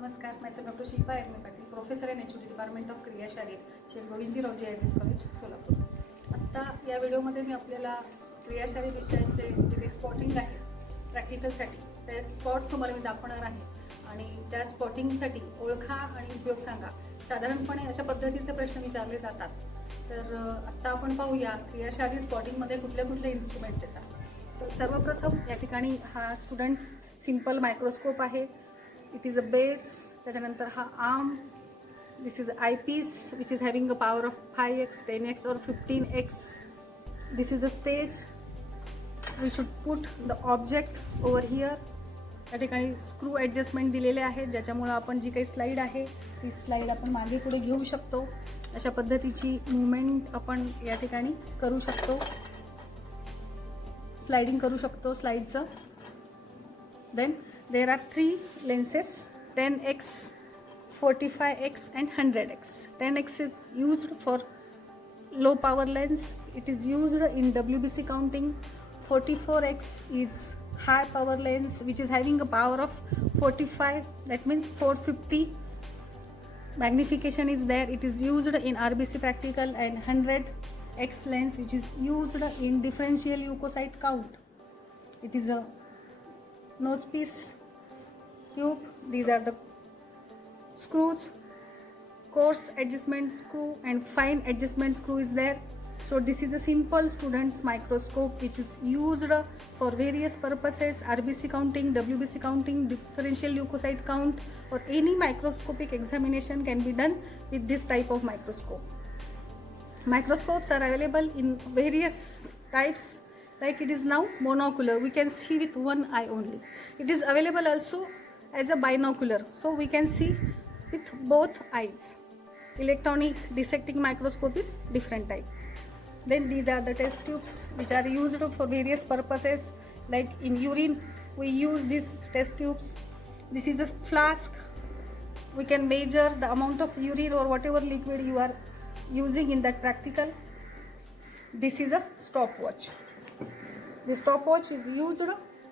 नमस्कार, माझं doctor Shilpa Erme Patil, professor in HOD department of क्रियाशारी, श्री गोविंदजीरावजी आयुर्वेद कॉलेज, सोलापूर. आत्ता या व्हिडिओमध्ये मी आपल्याला क्रियाशारी विषयाचे जे काही स्पॉटिंग आहे प्रॅक्टिकलसाठी ते स्पॉट तुम्हाला मी दाखवणार आहे. आणि त्या स्पॉटिंगसाठी ओळखा आणि उपयोग सांगा. साधारणपणे अशा पद्धतीचे प्रश्न विचारले जातात. तर आत्ता आपण पाहूया क्रियाशारी स्पॉटिंगमध्ये कुठले कुठले इन्स्ट्रुमेंट्स येतात. तर सर्वप्रथम या ठिकाणी हा स्टुडंट्स सिंपल मायक्रोस्कोप आहे. It is a base. त्याच्यानंतर हा arm. This is eyepiece which is having a power of 5x, 10x or 15x. This is a stage. We should put the object over here. या ठिकाणी screw adjustment दिलेले आहेत, ज्याच्यामुळं आपण जी काही slide आहे ती स्लाईड आपण मागे पुढे घेऊ शकतो. अशा पद्धतीची मुवमेंट आपण या ठिकाणी करू शकतो. स्लाइडिंग करू शकतो स्लाइडचं. Then there are 3 lenses, 10x, 45x and 100x. 10x is used for low power lens. It is used in WBC counting. 44x is high power lens which is having a power of 45, that means 450 magnification is there. It is used in RBC practical. And 100x lens which is used in differential leukocyte count. It is a nose piece tube. These are the screws. Coarse adjustment screw and fine adjustment screw is there. So this is a simple student's microscope which is used for various purposes: RBC counting, WBC counting, differential leukocyte count, or any microscopic examination can be done with this type of microscope. Microscopes are available in various types. Like it is now monocular, we can see with one eye only. It is available also as a binocular, so we can see with both eyes. Electronic dissecting microscope is different type. Then these are the test tubes which are used for various purposes. Like in urine we use these test tubes. This is a flask. We can measure the amount of urine or whatever liquid you are using in that practical. This is a stopwatch. The stopwatch is used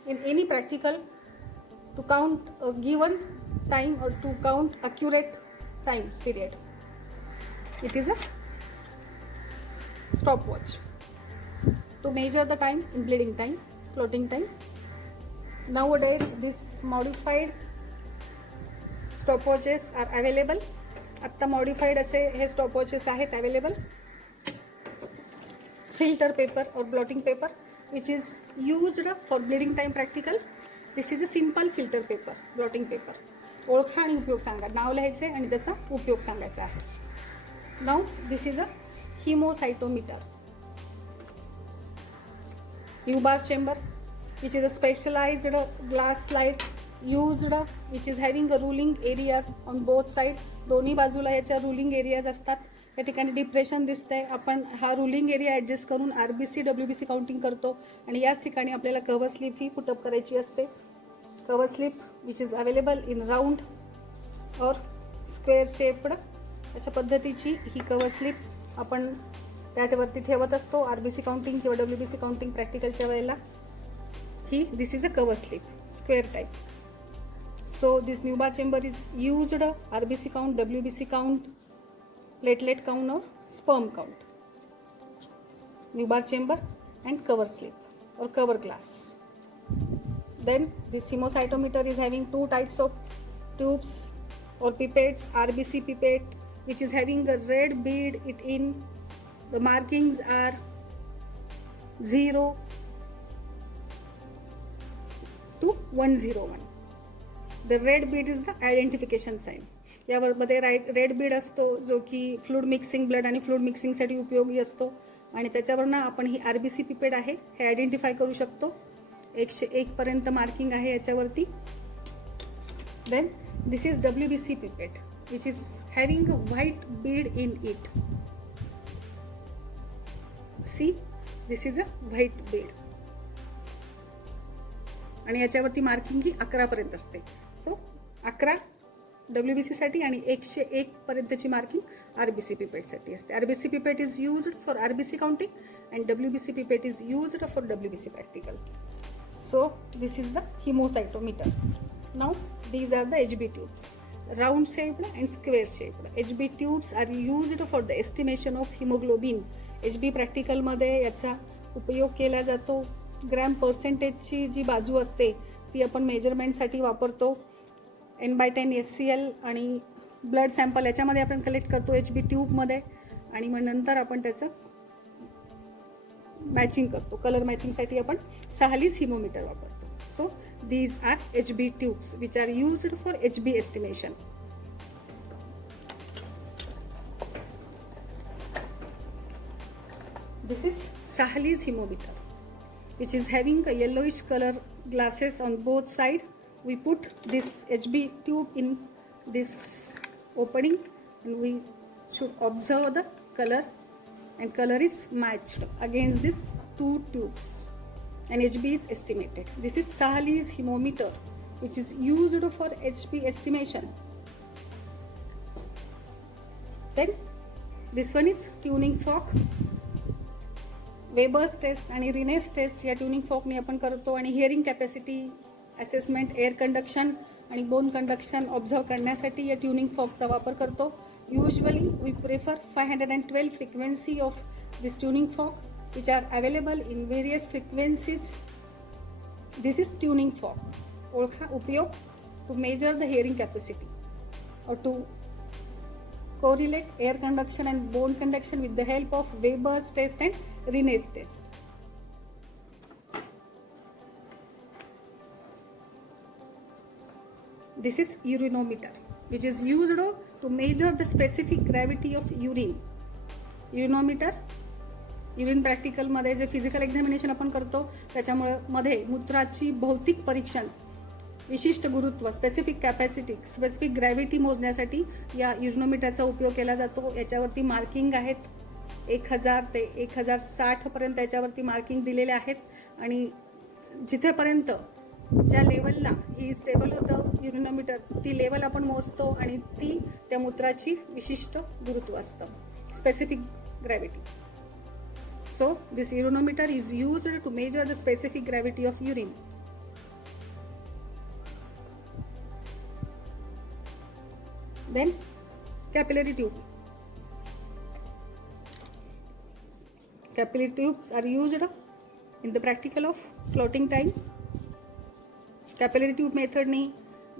in any practical to count a given time or to count accurate time period. It is a stopwatch to measure the time in bleeding time, clotting time. Nowadays this modified stopwatches are available. आता modified असे हे stopwatches आहेत available. Filter paper or blotting paper which is used for bleeding time practical. This is a simple filter paper, blotting paper. ओळखा आणि उपयोग सांगा. नाव लिहायचे आणि त्याचा उपयोग सांगायचा आहे. Now this is a hemocytometer. Eubar chamber which is a specialized glass slide used which is having a ruling areas on both side. दोन्ही बाजूला याच्या ruling areas असतात. या ठिकाणी डिप्रेशन दिसतंय. आपण हा रुलिंग एरिया ॲडजस्ट करून RBC WBC काउंटिंग करतो. आणि याच ठिकाणी आपल्याला कव्हर स्लिप ही पुटअप करायची असते. Cover slip which is available in round और स्क्वेअर शेप्ड. अशा पद्धतीची ही कव्हर स्लिप आपण त्याच्यावरती ठेवत असतो RBC काउंटिंग किंवा WBC काउंटिंग प्रॅक्टिकलच्या वेळेला. ही this is a cover slip, square type. So this Neubauer chamber is used RBC count, WBC count, platelet count or sperm count. Neubar chamber and cover slip or cover glass. Then this hemocytometer is having 2 types of tubes or pipettes. RBC pipette which is having a red bead it in. The markings are 0 to 101. The red bead is the identification sign. यामध्ये red Beed असतो जो की fluid mixing, blood आणि fluid मिक्सिंगसाठी उपयोगी असतो. आणि त्याच्यावरनं आपण ही RBC पिपेट आहे हे आयडेंटिफाय करू शकतो. 101 पर्यंत मार्किंग आहे याच्यावरती. Then this is WBC pipette which is having a white bead in it. See, this is a white bead आणि याच्यावरती मार्किंग ही 11 पर्यंत असते. सो 11 WBC साठी आणि 101 पर्यंतची मार्किंग RBC पिपेटसाठी असते. RBC pipette is used for RBC counting and WBC pipette is used for WBC practical. So this is the hemocytometer. Now these are the HB tubes. round shaped and square shaped. HB tubes are used for the estimation of hemoglobin. HB practical मध्ये याचा उपयोग केला जातो. Gram पर्सेंटेजची जी बाजू असते ती आपण मेजरमेंटसाठी वापरतो. N/10 SCL आणि ब्लड सॅम्पल याच्यामध्ये आपण कलेक्ट करतो HB ट्यूबमध्ये आणि मग नंतर आपण त्याचं मॅचिंग करतो. कलर मॅचिंगसाठी आपण साहलीज हिमोमीटर वापरतो. So these are HB tubes which are used for HB estimation. This is Sahalys hemometer, which is having a yellowish color glasses on both sides. We put this HB tube in this opening and we should observe the color, and color is matched against these two tubes and HB is estimated. This is Sahalys hemometer which is used for HB estimation. Then this one is tuning fork. Weber's test आणि Rinne's test या tuning फॉर्कने आपण करतो आणि hearing capacity assessment, air conduction आणि bone conduction observe करण्यासाठी या tuning फॉर्कचा वापर करतो. Usually we prefer 512 frequency of this tuning fork which are available in various frequencies. This is tuning fork. ओळखा उपयोग to measure the hearing capacity or to correlate air conduction and bone conduction with the help of Weber's test and Rinne's test. This is urinometer which is used to measure the specific gravity of urine. Urinometer urine प्रॅक्टिकलमध्ये जे physical examination आपण करतो त्याच्यामुळे मध्ये मूत्राची भौतिक परीक्षण, विशिष्ट गुरुत्व, स्पेसिफिक कॅपॅसिटी, स्पेसिफिक ग्रॅव्हिटी मोजण्यासाठी या युरिनोमीटरचा उपयोग केला जातो. याच्यावरती मार्किंग आहेत 1000 ते 1060 पर्यंत याच्यावरती मार्किंग दिलेले आहेत आणि जिथेपर्यंत ज्या लेवलला ही स्टेबल होतं युरिनोमीटर ती लेवल आपण मोजतो आणि ती त्या मूत्राची विशिष्ट गुरुत्व असतं, specific gravity. So this urinometer is used to measure the specific gravity of urine. Then capillary tube. Capillary tubes are used in the practical of clotting time. Capillary tube method नी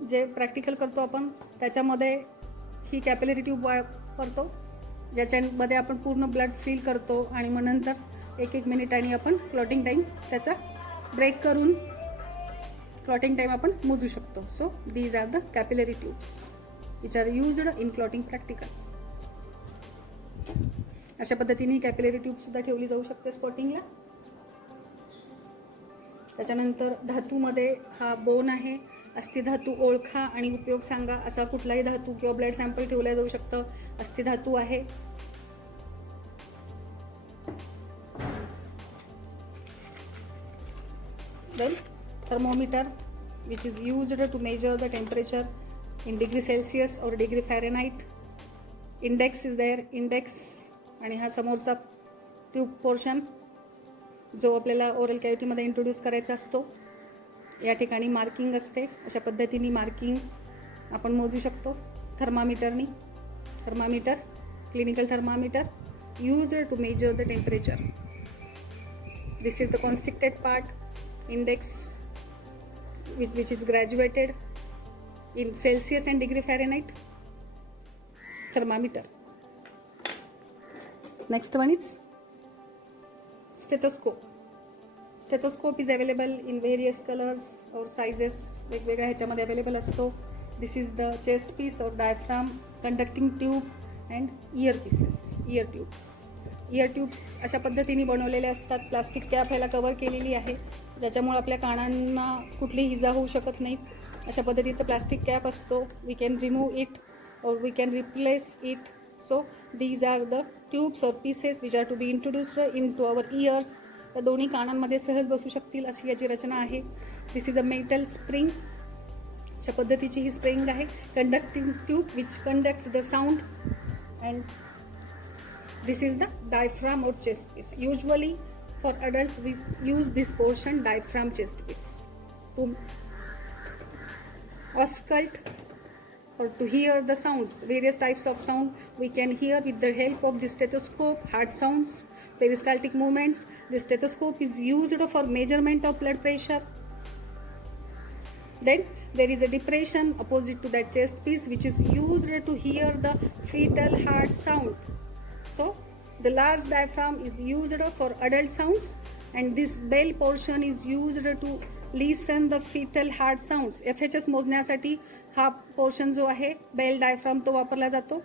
जे प्रॅक्टिकल करतो आपण त्याच्यामध्ये ही capillary tube वापरतो ज्याच्यामध्ये आपण पूर्ण blood fill करतो आणि मग नंतर 1-1 मिनिटांनी आपण क्लॉटिंग टाईम त्याचा ब्रेक करून क्लॉटिंग टाईम आपण मोजू शकतो. So these are the capillary tubes which are used in clotting practical. अशा पद्धतीने कॅपिलरी ट्यूब सुद्धा ठेवली जाऊ शकते स्पॉटिंगला. त्याच्यानंतर धातूमध्ये हा बोन आहे. अस्थिधातू ओळखा आणि उपयोग सांगा. असा कुठलाही धातू किंवा ब्लड सॅम्पल ठेवला जाऊ शकतं. अस्थिधातू आहे. Then thermometer which is used to measure the temperature in degree Celsius or degree Fahrenheit. Index is there. Index आणि हा समोरचा ट्यूब पोर्शन जो आपल्याला ओरल कॅव्हिटीमध्ये इंट्रोड्यूस करायचा असतो. या ठिकाणी मार्किंग असते. अशा पद्धतीने मार्किंग आपण मोजू शकतो थर्मामीटरनी. Thermometer, clinical thermometer used to measure the temperature. This is the constricted part. Index which is graduated in Celsius and degree Fahrenheit. Thermometer. Next one is stethoscope. Stethoscope is available in various colors or sizes. वेगवेगळ्या ह्याच्यामध्ये available असतो. This is the chest piece or diaphragm, conducting tube and ear pieces. Ear tubes. Ear tubes अशा पद्धतीने बनवलेले असतात. Plastic cap ह्याला cover केलेली आहे ज्याच्यामुळे आपल्या कानांना कुठलीही इजा होऊ शकत नाही. अशा पद्धतीचं प्लास्टिक कॅप असतो. We can remove it or we can replace it. So these are the tubes or pieces which are to be introduced into our ears. त्या दोन्ही कानांमध्ये सहज बसू शकतील अशी याची रचना आहे. दिस इज अ मेटल स्प्रिंग. अशा पद्धतीची ही स्प्रिंग आहे. Conducting tube which conducts the sound and this is the diaphragm or chest piece. Usually for adults we use this portion, diaphragm chest piece, to auscultate or to hear the sounds, various types of sound we can hear with the help of the stethoscope, heart sounds, peristaltic movements. The stethoscope is used for measurement of blood pressure. Then there is a depression opposite to that chest piece which is used to hear the fetal heart sound. So the large diaphragm is used for adult sounds and this bell portion is used to listen the fetal heart sounds. FHS मोजण्यासाठी हा portion जो आहे bell diaphragm तो वापरला जातो.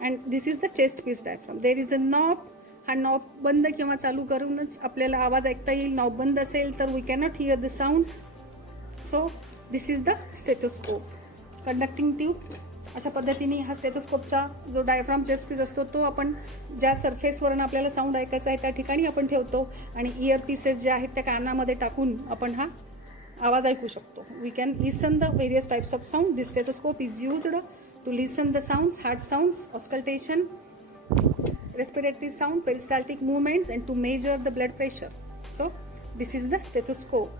And this is the chest piece diaphragm. There is a knob. हा knob बंद किंवा चालू करूनच आपल्याला आवाज ऐकता येईल. नॉब बंद असेल तर we cannot hear the sounds. So this is the stethoscope. Conducting tube. अशा पद्धतीने हा स्टेथोस्कोपचा जो डायफ्राम चेस्ट पीस असतो तो आपण ज्या सरफेसवरून आपल्याला साऊंड ऐकायचा आहे त्या ठिकाणी आपण ठेवतो आणि इयर पीसेस जे आहेत त्या कानामध्ये टाकून आपण हा आवाज ऐकू शकतो. We can listen the various types of sound. This stethoscope is used to listen the sounds, heart sounds, auscultation, respiratory sound, peristaltic movements and to measure the blood pressure. So this is the stethoscope.